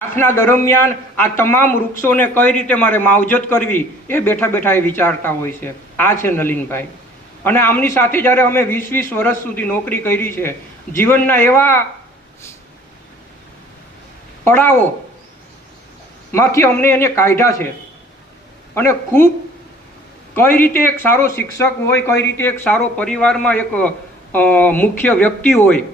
પ્રાર્થના દરમિયાન આ તમામ વૃક્ષોને કઈ રીતે મારે માવજત કરવી એ બેઠા બેઠા એ વિચારતા હોય છે. આ છે નલિનભાઈ. અને આમની સાથે જ્યારે અમે 20-20 વર્ષ સુધી નોકરી કરી છે, જીવનના એવા પડાવો માંથી અમને એને કાઢ્યા છે. અને ખૂબ કઈ રીતે એક સારો શિક્ષક હોય, કઈ રીતે એક સારો પરિવારમાં એક મુખ્ય વ્યક્તિ હોય,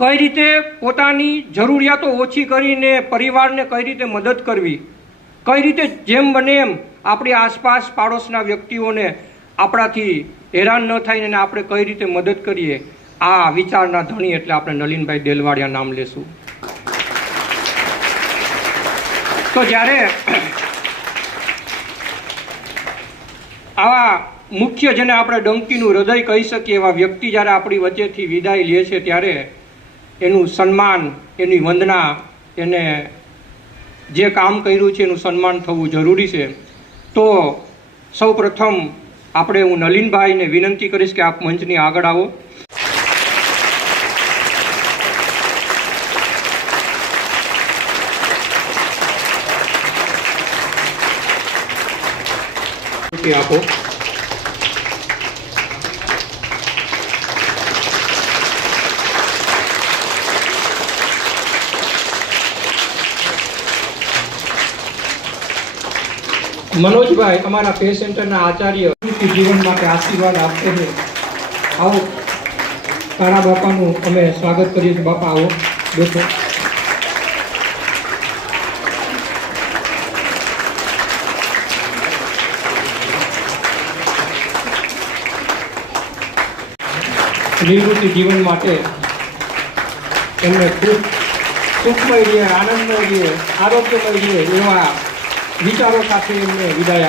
કઈ રીતે પોતાની જરૂરિયાતો ઓછી કરીને પરિવારને કઈ રીતે મદદ કરવી, કઈ રીતે જેમ બને એમ આપણી આસપાસ પાડોશના વ્યક્તિઓને આપણાથી હેરાન ન થાય અને આપણે કઈ રીતે મદદ કરીએ, આ વિચારના ધણી એટલે આપણે નલિનભાઈ દેલવાડિયા નામ લેશું. તો જ્યારે આવા મુખ્ય જેને આપણે ડંકીનું હૃદય કહી શકીએ એવા વ્યક્તિ જ્યારે આપણી વચ્ચેથી વિદાય લે છે, ત્યારે એનું સન્માન, એની વંદના, એને જે કામ કર્યું છે એનું સન્માન થવું જરૂરી છે. તો સૌ પ્રથમ આપણે હું નલિનભાઈને વિનંતી કરીશ કે આપ મંચની આગળ આવો. આપો. મનોજભાઈ અમારા પે સેન્ટરના આચાર્ય જીવન માટે આશીર્વાદ આપશે છે. આવો તારા બાપાનું અમે સ્વાગત કરીએ છીએ. બાપા આવો, બેઠો. નિવૃત્તિ જીવન માટે એમને ખૂબ સુખમય રહે, આનંદમય રહે, આરોગ્યમય રહે એવા વિચારો સાથે એમને વિદાય આપે.